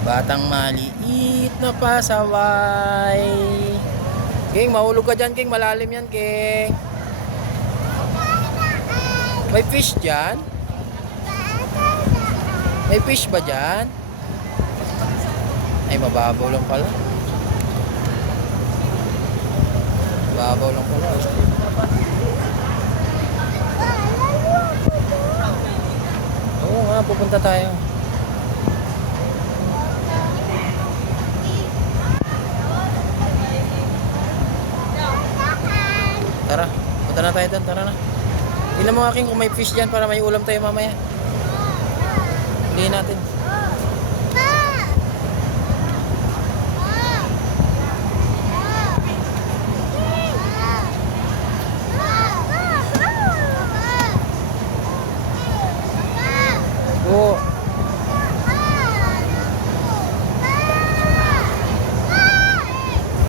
Batang maliit na pasaway. King, mahulog ka dyan, King. Malalim yan, King. May fish dyan? May fish ba dyan? Ay, mababaw lang pala. Mababaw lang pala. Oo nga, pupunta tayo. Tara, punta na tayo doon, tara na. Tingnan mo aking kung may fish dyan para may ulam tayo mamaya. Hulihin natin.